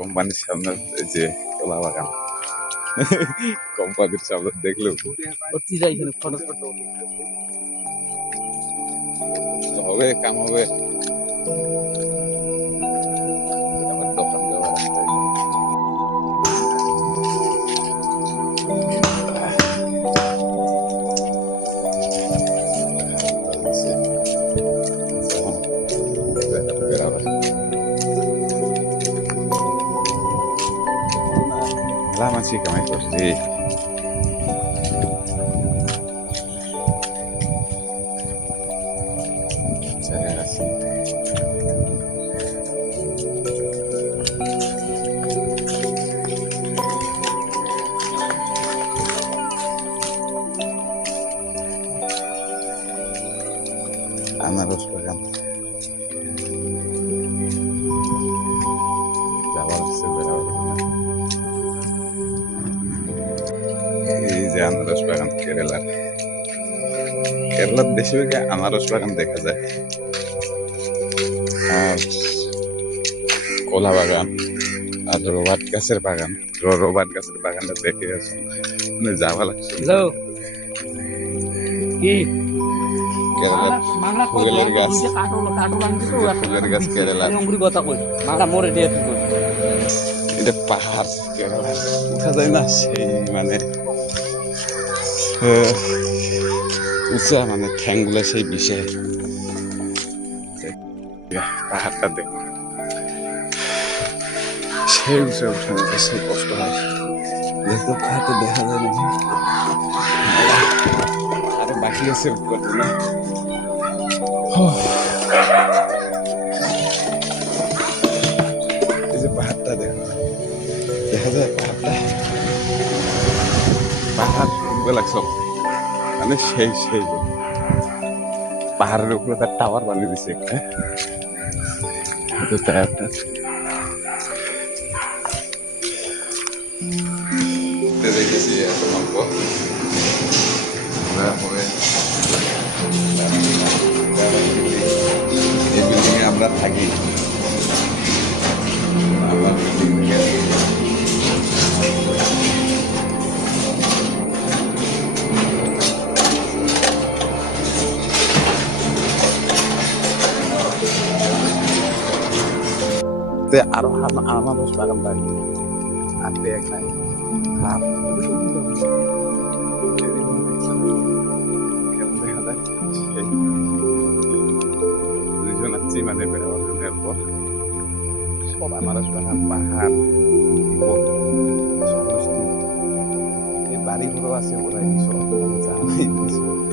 কোম্পানির সামনে এই যে কলা বাগান কোম্পানির সামনে দেখলেও হবে কাম হবে আমার দোকান যাওয়ার রাস্তায় masih kami kursi saya kasih anak bagan jawab seberapa এই যে আনারস বাগান কেরালার বেশিরভাগ আনারস বাগান দেখা যায় আর কলা বাগান আর রবার্ট গাছের বাগান রবার্ট গাছের বাগানটা দেখে গেছে মানে যাওয়া লাগছে ফুলের গাছ ফুলের গাছ কেরালার এটা পাহাড় কেরালার উঠা যায় না সেই মানে উঁচা মানে ঠ্যাংগুলো সেই বিষয় পাহাড়টা দেখো সেই উঁচা উঠে সেই কষ্ট হয় যেহেতু পাহাড়টা দেখা যায় না আরে বাকি আছে করতে না এই যে পাহাড়টা দেখো দেখা যায় পাহাড় লাগছে মানে সেই পাহাড়ের উপরে তার টাওয়ার বানিয়ে দিচ্ছে একটা দেখেছি এখন অল্প এই বিল্ডিং এ আমরা থাকি আমার বিল্ডিং আরো আনারস বাগান দাঁড়িয়ে আটতে এক নাই দুইজন আসছি মানে বেড়াবার পর সব আনারস বাগান পাহাড় এই বাড়িগুলো আছে ওরা সব